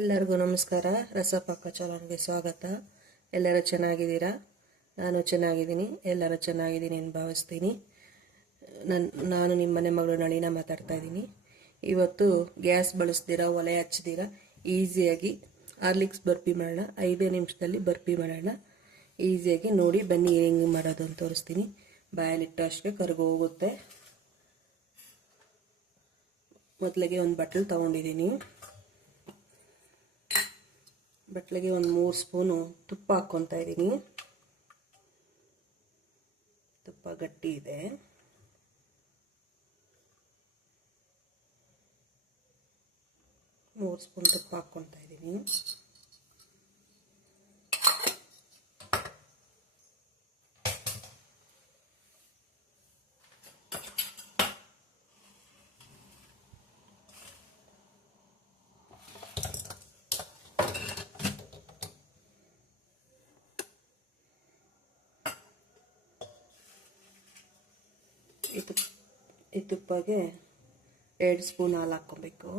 ಎಲ್ಲರಿಗೂ ನಮಸ್ಕಾರ. ರಸಪಾಕ ಚಾನಲ್ಗೆ ಸ್ವಾಗತ. ಎಲ್ಲರೂ ಚೆನ್ನಾಗಿದ್ದೀರಾ? ನಾನು ಚೆನ್ನಾಗಿದ್ದೀನಿ. ಎಲ್ಲರೂ ಚೆನ್ನಾಗಿದ್ದೀನಿ ಅಂತ ಭಾವಿಸ್ತೀನಿ. ನನ್ನ ನಾನು ನಿಮ್ಮ ಮನೆ ಮಗಳು ನಳಿನ ಮಾತಾಡ್ತಾ ಇದ್ದೀನಿ. ಇವತ್ತು ಗ್ಯಾಸ್ ಬಳಸ್ದಿರಾ ಒಲೆ ಹಚ್ದಿರ ಈಸಿಯಾಗಿ ಹಾರ್ಲಿಕ್ಸ್ ಬರ್ಫಿ ಮಾಡೋಣ. ಐದೇ ನಿಮಿಷದಲ್ಲಿ ಬರ್ಫಿ ಮಾಡೋಣ. ಈಸಿಯಾಗಿ ನೋಡಿ, ಬನ್ನಿ ಹೆಂಗೆ ಮಾಡೋದು ಅಂತ ತೋರಿಸ್ತೀನಿ. ಬಾಯಲ್ಲಿಟ್ಟು ಅಷ್ಟೇ ಕರ್ಗೋಗುತ್ತೆ ಮೊದಲಿಗೆ ಒಂದು ಬಟ್ಲು ತೊಗೊಂಡಿದ್ದೀನಿ. ಬಟ್ಲಿಗೆ ಒಂದು ಮೂರು ಸ್ಪೂನು ತುಪ್ಪ ಹಾಕ್ಕೊತಾ ಇದ್ದೀನಿ. ತುಪ್ಪ ಗಟ್ಟಿ ಇದೆ. ಮೂರು ಸ್ಪೂನ್ ತುಪ್ಪ ಹಾಕ್ಕೊತಾ ಇದ್ದೀನಿ. ತುಪ್ಪ ಈ ತುಪ್ಪಗೆ ಎರಡು ಸ್ಪೂನ್ ಹಾಲು ಹಾಕ್ಕೊಬೇಕು.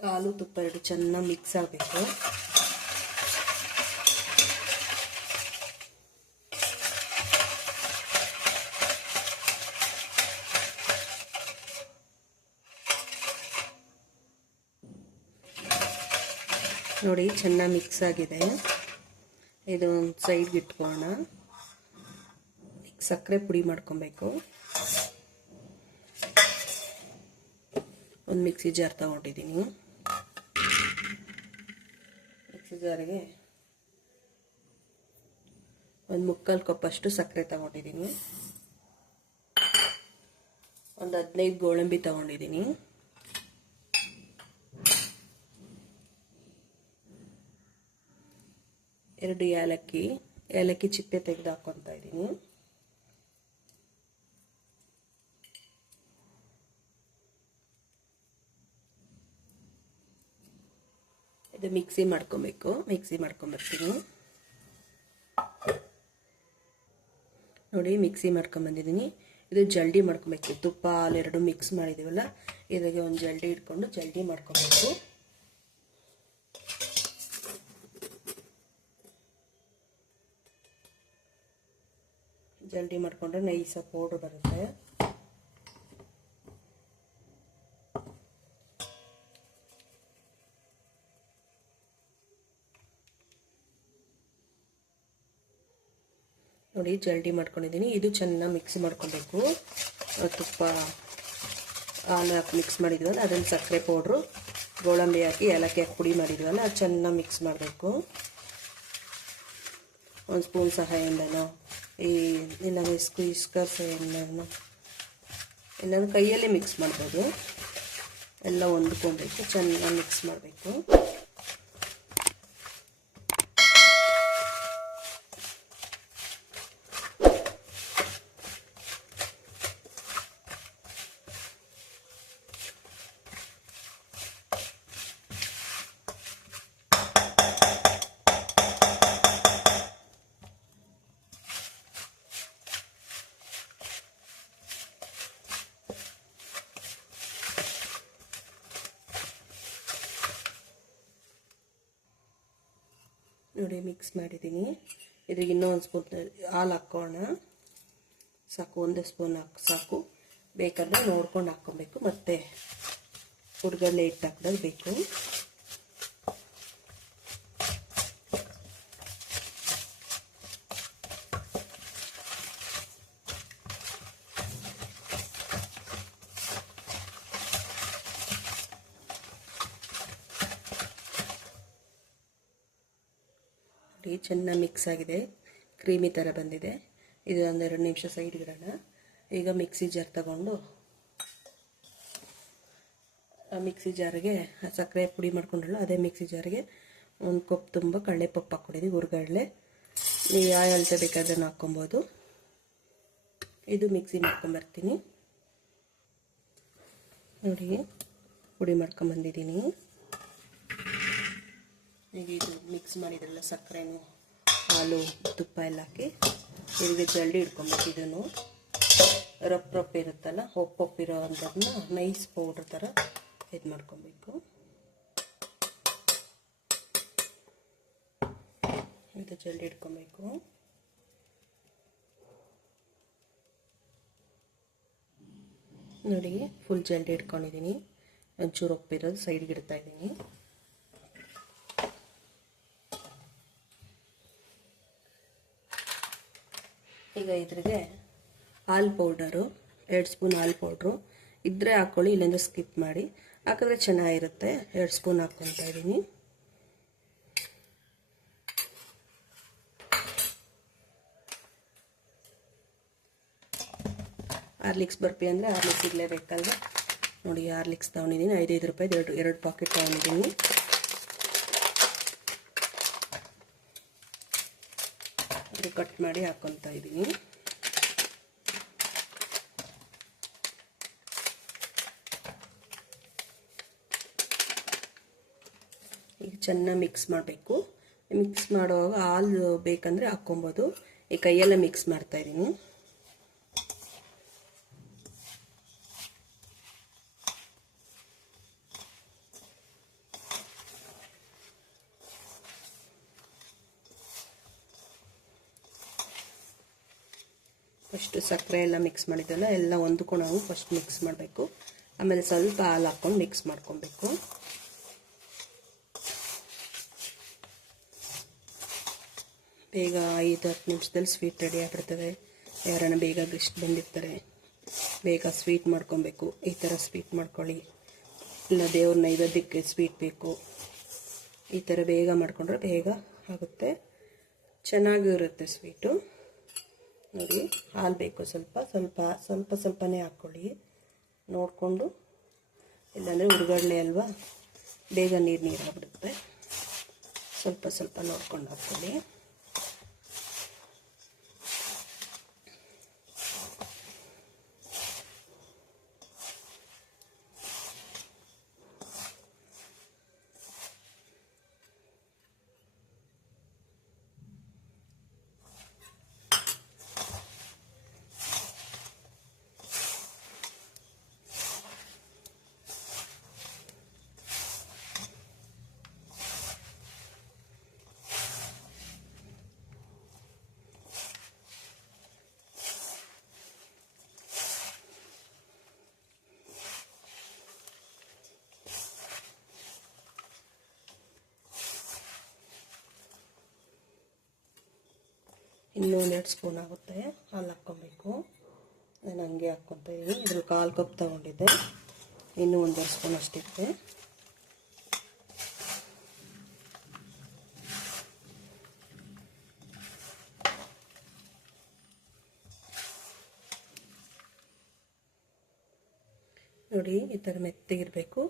ಹಾಲು ತುಪ್ಪ ಎರಡು ಚೆನ್ನಾಗಿ ಮಿಕ್ಸ್ ಆಗಬೇಕು. ನೋಡಿ, ಚೆನ್ನಾಗಿ ಮಿಕ್ಸ್ ಆಗಿದೆ. ಇದು ಒಂದು ಸೈಡ್ಗೆ ಇಟ್ಕೋಣ ಸಕ್ಕರೆ ಪುಡಿ ಮಾಡ್ಕೊಬೇಕು. ಒಂದು ಮಿಕ್ಸಿ ಜಾರ್ ತಗೊಂಡಿದ್ದೀನಿ. ಮಿಕ್ಸಿ ಜಾರಿಗೆ ಒಂದು ಮುಕ್ಕಾಲು ಕಪ್ಪಷ್ಟು ಸಕ್ಕರೆ ತಗೊಂಡಿದ್ದೀನಿ. ಒಂದು ಹದಿನೈದು ಗೋಡಂಬಿ ತಗೊಂಡಿದ್ದೀನಿ. ಎರಡು ಏಲಕ್ಕಿ ಏಲಕ್ಕಿ ಚಿಪ್ಪೆ ತೆಗೆದು ಹಾಕೊತಾ ಇದ್ದೀನಿ. ಇದು ಮಿಕ್ಸಿ ಮಾಡ್ಕೊಬೇಕು. ಮಿಕ್ಸಿ ಮಾಡ್ಕೊಂಬರ್ತೀನಿ. ನೋಡಿ, ಮಿಕ್ಸಿ ಮಾಡ್ಕೊಂಬಂದಿದ್ದೀನಿ. ಇದು ಜಲ್ಡಿ ಮಾಡ್ಕೊಬೇಕು. ತುಪ್ಪ ಹಾಲು ಎರಡು ಮಿಕ್ಸ್ ಮಾಡಿದ್ದೀವಲ್ಲ ಇದಕ್ಕೆ ಒಂದು ಜಲ್ಡಿ ಇಟ್ಕೊಂಡು ಜಲ್ಡಿ ಮಾಡ್ಕೊಬೇಕು. ಜಲ್ದಿ ಮಾಡಿಕೊಂಡ್ರೆ ನೈಸ ಪೌಡ್ರ್ ಬರುತ್ತೆ. ನೋಡಿ, ಜಲ್ದಿ ಮಾಡ್ಕೊಂಡಿದ್ದೀನಿ. ಇದು ಚೆನ್ನಾಗಿ ಮಿಕ್ಸ್ ಮಾಡ್ಕೊಬೇಕು. ತುಪ್ಪ, ಹಾಲು ಹಾಕಿ ಮಿಕ್ಸ್ ಮಾಡಿದ್ವಲ್ಲ, ಅದನ್ನು ಸಕ್ಕರೆ ಪೌಡ್ರು ಗೋಡಂಬಿ ಹಾಕಿ, ಏಲಕ್ಕಿ ಹಾಕಿ ಪುಡಿ ಮಾಡಿದ್ವಲ್ಲ, ಅದು ಚೆನ್ನಾಗಿ ಮಿಕ್ಸ್ ಮಾಡಬೇಕು. ಒಂದು ಸ್ಪೂನ್ ಸಹಾಯದಿಂದನೋ ಈ ಇಲ್ಲ ಇಸ್ಕು ಇಸ್ಕರ್ ಸಹಾಯದಿಂದನೋ ಇಲ್ಲಾಂದ್ರೆ ಕೈಯಲ್ಲೇ ಮಿಕ್ಸ್ ಮಾಡ್ಬೋದು. ಎಲ್ಲ ಹೊಂದ್ಕೊಬೇಕು ಚೆನ್ನಾಗಿ ಮಿಕ್ಸ್ ಮಾಡಬೇಕು. ನೋಡಿ ಮಿಕ್ಸ್ ಮಾಡಿದ್ದೀನಿ. ಇದ್ರಿಗೆ ಇನ್ನೂ ಒಂದು ಸ್ಪೂನ್ ಹಾಲು ಹಾಕ್ಕೋಣ ಸಾಕು, ಒಂದೇ ಸ್ಪೂನ್ ಹಾಕಿ, ಸಾಕು. ಬೇಕಾದ್ರೆ ನೋಡ್ಕೊಂಡು ಹಾಕ್ಕೊಬೇಕು. ಮತ್ತು ಹುಡುಗಲ್ಲೇ ಇಟ್ಟು ಹಾಕ್ದಾಗ ಬೇಕು. ನೋಡಿ ಚೆನ್ನಾಗಿ ಮಿಕ್ಸ್ ಆಗಿದೆ. ಕ್ರೀಮಿ ಥರ ಬಂದಿದೆ. ಇದು ಒಂದೆರಡು ನಿಮಿಷ ಸೈಡ್ ಇಡೋಣ. ಈಗ ಮಿಕ್ಸಿ ಜಾರ್ ತಗೊಂಡು ಆ ಮಿಕ್ಸಿ ಜಾರಿಗೆ ಸಕ್ಕರೆ ಪುಡಿ ಮಾಡ್ಕೊಂಡ್ರಲ್ಲ, ಅದೇ ಮಿಕ್ಸಿ ಜಾರಿಗೆ ಒಂದು ಕಪ್ ತುಂಬ ಕಡಲೆ ಪಪ್ಪು ಹಾಕ್ಕೊಂಡಿದ್ದೀವಿ ಹುರ್ಗಡ್ಲೆ. ನೀವು ಯಾವ ಅಳತೆ ಬೇಕಾದ್ರೆ ಹಾಕ್ಕೊಬೋದು. ಇದು ಮಿಕ್ಸಿ ಮಾಡ್ಕೊಂಬರ್ತೀನಿ ನೋಡಿ, ಪುಡಿ ಮಾಡ್ಕೊಂಬಂದಿದ್ದೀನಿ ಈಗ ಇದು ಮಿಕ್ಸ್ ಮಾಡಿದ್ರಲ್ಲ ಸಕ್ಕರೆನು, ಹಾಲು, ತುಪ್ಪ ಎಲ್ಲ ಹಾಕಿ ಇದಕ್ಕೆ ಜಲ್ಡಿ ಹಿಡ್ಕೊಬೇಕು ಇದನ್ನು. ರಪ್ ರಪ್ ಇರುತ್ತಲ್ಲ ಒಪ್ಪೊಪ್ಪಿರೋ ಅಂಥದ್ದನ್ನ ನೈಸ್ ಪೌಡ್ರ್ ಥರ ಇದು ಮಾಡ್ಕೊಬೇಕು. ಇದು ಜಲ್ದಿ ಹಿಡ್ಕೊಬೇಕು. ನೋಡಿ ಫುಲ್ ಜಲ್ದಿ ಹಿಡ್ಕೊಂಡಿದ್ದೀನಿ. ಒಂಚೂರು ಒಪ್ಪಿರೋದು ಸೈಡ್ಗೆ ಇಡ್ತಾ ಇದ್ದೀನಿ. ಈಗ ಇದ್ರಿಗೆ ಹಾಲು ಪೌಡರು, ಎರಡು ಸ್ಪೂನ್ ಹಾಲು ಪೌಡ್ರು ಇದ್ದರೆ ಹಾಕ್ಕೊಳ್ಳಿ ಇಲ್ಲಿಂದ ಸ್ಕಿಪ್ ಮಾಡಿ. ಹಾಕಿದ್ರೆ ಚೆನ್ನಾಗಿರುತ್ತೆ. ಎರಡು ಸ್ಪೂನ್ ಹಾಕ್ಕೊತಾ ಇದ್ದೀನಿ. ಹಾರ್ಲಿಕ್ಸ್ ಬರ್ಪಿ ಅಂದರೆ ಹಾರ್ಲಿಕ್ಸ್ ಇರಲೇಬೇಕಲ್ವ ನೋಡಿ, ಹಾರ್ಲಿಕ್ಸ್ ತೊಗೊಂಡಿದ್ದೀನಿ. ಐದೈದು ರೂಪಾಯಿದು ಎರಡು ಎರಡು ಪಾಕೆಟ್ ತೊಗೊಂಡಿದ್ದೀನಿ. ಅದು ಕಟ್ ಮಾಡಿ ಹಾಕ್ಕೊತಾ ಇದ್ದೀನಿ ಈಗ ಚೆನ್ನಾಗಿ ಮಿಕ್ಸ್ ಮಾಡಬೇಕು. ಮಿಕ್ಸ್ ಮಾಡುವಾಗ ಹಾಲು ಬೇಕಂದರೆ ಹಾಕ್ಕೊಬೋದು. ಈ ಕೈಯೆಲ್ಲ ಮಿಕ್ಸ್ ಮಾಡ್ತಾ ಇದ್ದೀನಿ ಫಸ್ಟು ಸಕ್ಕರೆ ಎಲ್ಲ ಮಿಕ್ಸ್ ಮಾಡಿದ್ದೆಲ್ಲ ಎಲ್ಲ ಒಂದಕ್ಕೂ ನಾವು ಫಸ್ಟ್ ಮಿಕ್ಸ್ ಮಾಡಬೇಕು. ಆಮೇಲೆ ಸ್ವಲ್ಪ ಹಾಲು ಹಾಕ್ಕೊಂಡು ಮಿಕ್ಸ್ ಮಾಡ್ಕೊಬೇಕು. ಬೇಗ ಐದು ಹತ್ತು ನಿಮಿಷದಲ್ಲಿ ಸ್ವೀಟ್ ರೆಡಿ ಆಗಿಬಿಡ್ತದೆ. ಯಾರನ್ನ ಬೇಗ ಗೆಸ್ಟ್ ಬಂದಿರ್ತಾರೆ, ಬೇಗ ಸ್ವೀಟ್ ಮಾಡ್ಕೊಬೇಕು. ಈ ಥರ ಸ್ವೀಟ್ ಮಾಡ್ಕೊಳ್ಳಿ. ಇಲ್ಲ ದೇವ್ರ ನೈವೇದ್ಯಕ್ಕೆ ಸ್ವೀಟ್ ಬೇಕು. ಈ ಥರ ಬೇಗ ಮಾಡಿಕೊಂಡ್ರೆ ಬೇಗ ಆಗುತ್ತೆ. ಚೆನ್ನಾಗಿರುತ್ತೆ ಸ್ವೀಟು ನೋಡಿ, ಹಾಲು ಬೇಕು ಸ್ವಲ್ಪ ಸ್ವಲ್ಪ ಸ್ವಲ್ಪ ಸ್ವಲ್ಪನೇ ಹಾಕ್ಕೊಳ್ಳಿ. ನೋಡಿಕೊಂಡು, ಇಲ್ಲಾಂದರೆ ಹುಡುಗಡಲೆ ಅಲ್ವಾ, ಬೇಗ ನೀರು ನೀರು ಆಗ್ಬಿಡುತ್ತೆ ಸ್ವಲ್ಪ ಸ್ವಲ್ಪ ನೋಡ್ಕೊಂಡು ಹಾಕ್ಕೊಳ್ಳಿ. ಇನ್ನೂ ಒಂದೆರಡು ಸ್ಪೂನ್ ಆಗುತ್ತೆ. ಹಾಲು ಹಾಕ್ಕೊಬೇಕು. ನಾನು ಹಂಗೆ ಹಾಕ್ಕೊತಾ ಇದ್ದೀನಿ ಇದ್ರಲ್ಲಿ ಕಾಲು ಕಪ್ ತೊಗೊಂಡಿದ್ದೆ. ಇನ್ನೂ ಒಂದೆರಡು ಸ್ಪೂನ್ ಅಷ್ಟಿದೆ ನೋಡಿ, ಈ ಥರ ಮೆತ್ತಗಿರಬೇಕು.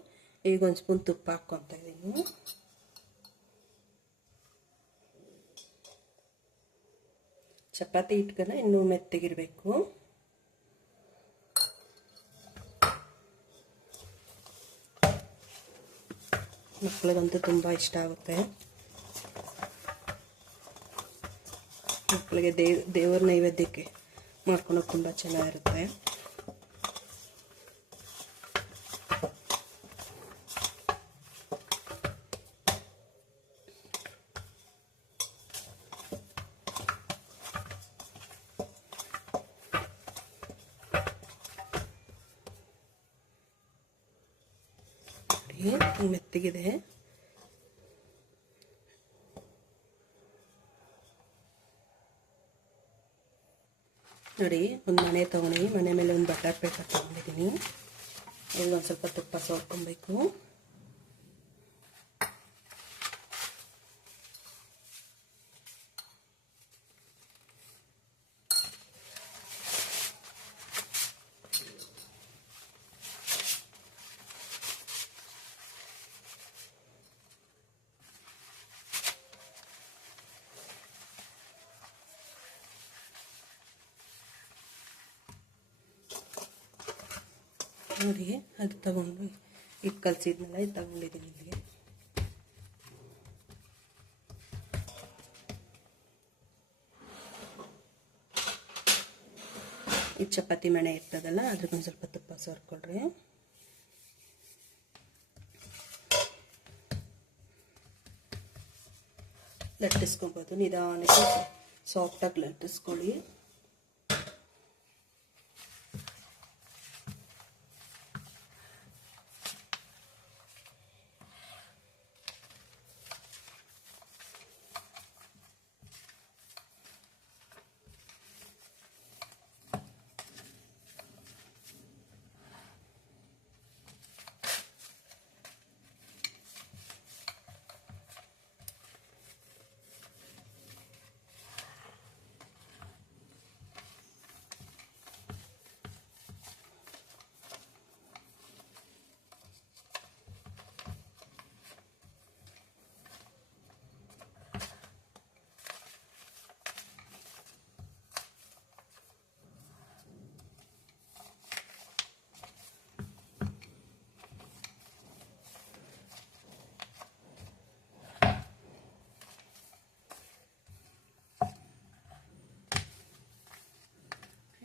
ಈಗ ಒಂದು ಸ್ಪೂನ್ ತುಪ್ಪ ಹಾಕ್ಕೊತಾ ಇದ್ದೀನಿ ಚಪಾತಿ ಹಿಟ್ಗನ ಇನ್ನೂ ಮೆತ್ತಗಿರಬೇಕು. ಮಕ್ಕಳಿಗಂತೂ ತುಂಬ ಇಷ್ಟ ಆಗುತ್ತೆ. ಮಕ್ಕಳಿಗೆ ದೇವ್, ದೇವರ ನೈವೇದ್ಯಕ್ಕೆ ಮಾಡ್ಕೊಳಕ್ಕೆ ತುಂಬ ಚೆನ್ನಾಗಿರುತ್ತೆ. ನೋಡಿ ಮೆತ್ತಗಿದೆ. ನೋಡಿ, ಒಂದು ಮನೆ ತೊಗೊಂಡು ಮನೆ ಮೇಲೆ ಒಂದು ಬಟರ್ ಪೇಪರ್ ತೊಗೊಂಡಿದ್ದೀನಿ. ಅದು ಒಂದು ಸ್ವಲ್ಪ ತುಪ್ಪ ಸೋರ್ಕೊಬೇಕು ನೋಡಿ, ಅದು ತಗೊಂಡು ಇದು ಕಲಸಿದ್ನಲ್ಲ, ಇದು ತಗೊಂಡಿದ್ದೀನಿ ಇಲ್ಲಿಗೆ. ಈ ಚಪಾತಿ ಮಣೆ ಇರ್ತದಲ್ಲ, ಅದ್ರಿಗೊಂದು ಸ್ವಲ್ಪ ತುಪ್ಪ ಸೇರ್ಕೊಳ್ರಿ. ಲಟ್ಟಿಸ್ಕೊಬೋದು, ನಿಧಾನಕ್ಕೆ ಸಾಫ್ಟಾಗಿ ಲಟ್ಟಿಸ್ಕೊಳ್ಳಿ.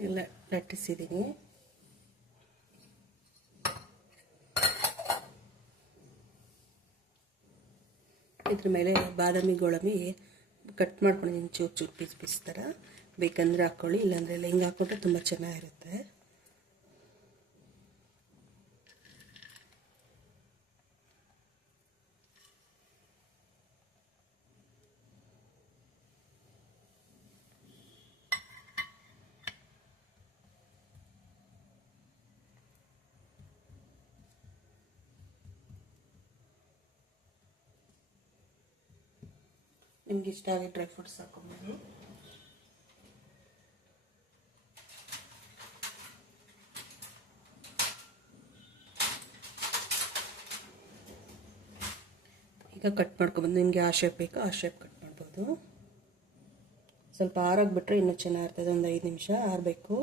ಎಲ್ಲ ಲಟ್ಟಿಸಿದ್ದೀನಿ ಇದ್ರ ಮೇಲೆ ಬಾದಾಮಿ ಗೋಳಮಿ ಕಟ್ ಮಾಡ್ಕೊಂಡಿದ್ದೀನಿ ಚೂರು ಚೂರು ಪೀಸ್ ಪೀಸ್ ಥರ ಬೇಕಂದರೆ ಹಾಕ್ಕೊಳ್ಳಿ ಇಲ್ಲಾಂದರೆ ಲೆಂಗ್ ಹಾಕ್ಕೊಂಡ್ರೆ ತುಂಬ ಚೆನ್ನಾಗಿರುತ್ತೆ. ನಿಮ್ಗೆ ಇಷ್ಟ ಆಗಿ ಡ್ರೈ ಫ್ರೂಟ್ಸ್ ಹಾಕೊಬೋದು. ಈಗ ಕಟ್ ಮಾಡ್ಕೊಬೋದು. ನಿಮಗೆ ಆ ಶೇಪ್ ಬೇಕು, ಆ ಶೇಪ್ ಕಟ್ ಮಾಡ್ಬೋದು. ಸ್ವಲ್ಪ ಆರಾಗ್ಬಿಟ್ರೆ ಇನ್ನೂ ಚೆನ್ನಾಗಿರ್ತದೆ ಒಂದು ಐದು ನಿಮಿಷ ಆರಬೇಕು.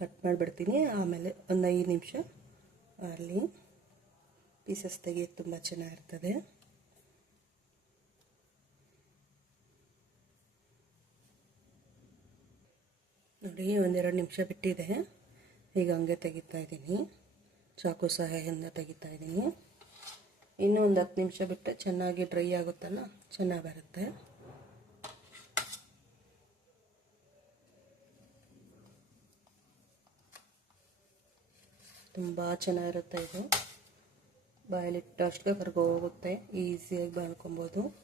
ಕಟ್ ಮಾಡಿಬಿಡ್ತೀನಿ, ಆಮೇಲೆ ಒಂದು ಐದು ನಿಮಿಷ ಆರಲಿ. ಪೀಸಸ್ ತೆಗೆಯೋದು ತುಂಬ ಚೆನ್ನಾಗಿರ್ತದೆ ನೋಡಿ ಒಂದೆರಡು ನಿಮಿಷ ಬಿಟ್ಟಿದೆ. ಈಗ ಹಂಗೆ ತೆಗಿತಾ ಇದ್ದೀನಿ. ಚಾಕು ಸಹಾಯದಿಂದ ತೆಗಿತಾ ಇದ್ದೀನಿ. ಇನ್ನೂ ಒಂದು ಹತ್ತು ನಿಮಿಷ ಬಿಟ್ಟು ಚೆನ್ನಾಗಿ ಡ್ರೈ ಆಗುತ್ತಲ್ಲ? ಚೆನ್ನಾಗಿ ಬರುತ್ತೆ. ತುಂಬ ಚೆನ್ನಾಗಿರುತ್ತೆ ಇದು. ಬಾಯಲ್ಲಿಟ್ಟು ಅಷ್ಟೇ ಈಸಿಯಾಗಿ ಬಾಳ್ಕೊಬೋದು.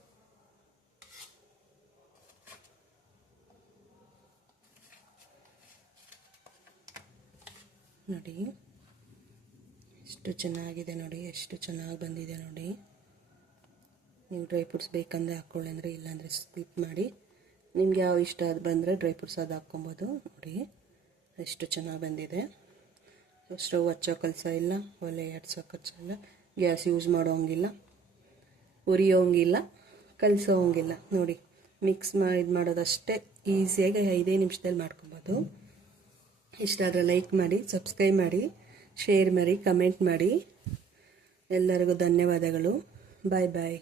ನೋಡಿ. ಎಷ್ಟು ಚೆನ್ನಾಗಿದೆ ನೋಡಿ, ಎಷ್ಟು ಚೆನ್ನಾಗಿ ಬಂದಿದೆ ನೋಡಿ. ನೀವು ಡ್ರೈ ಫ್ರೂಟ್ಸ್ ಬೇಕಂದರೆ ಹಾಕ್ಕೊಳ್ಳಿ ಅಂದರೆ ಇಲ್ಲಾಂದರೆ ಸ್ಕಿಪ್ ಮಾಡಿ. ನಿಮ್ಗೆ ಯಾವ ಇಷ್ಟ ಅದು ಬಂದರೆ ಡ್ರೈ ಫ್ರೂಟ್ಸ್ ಅದು ಹಾಕ್ಕೊಬೋದು ನೋಡಿ. ಎಷ್ಟು ಚೆನ್ನಾಗಿ ಬಂದಿದೆ. ಸ್ಟವ್ ಹಚ್ಚೋ ಕೆಲಸ ಇಲ್ಲ, ಒಲೆ ಎಡ್ಸೋ ಕೆಲಸ ಇಲ್ಲ, ಗ್ಯಾಸ್ ಯೂಸ್ ಮಾಡೋಂಗಿಲ್ಲ, ಉರಿಯೋಂಗಿಲ್ಲ, ಕಲಿಸೋಂಗಿಲ್ಲ ನೋಡಿ. ಮಿಕ್ಸ್ ಮಾಡಿ ಮಾಡೋದಷ್ಟೇ ಈಸಿಯಾಗಿ ಐದೇ ನಿಮಿಷದಲ್ಲಿ ಮಾಡ್ಕೊಬೋದು. ಇಷ್ಟ ಆದರೆ ಲೈಕ್ ಮಾಡಿ ಸಬ್ಸ್ಕ್ರೈಬ್ ಮಾಡಿ ಶೇರ್ ಮಾಡಿ ಕಮೆಂಟ್ ಮಾಡಿ. ಎಲ್ಲರಿಗೂ ಧನ್ಯವಾದಗಳು. ಬಾಯ್ ಬಾಯ್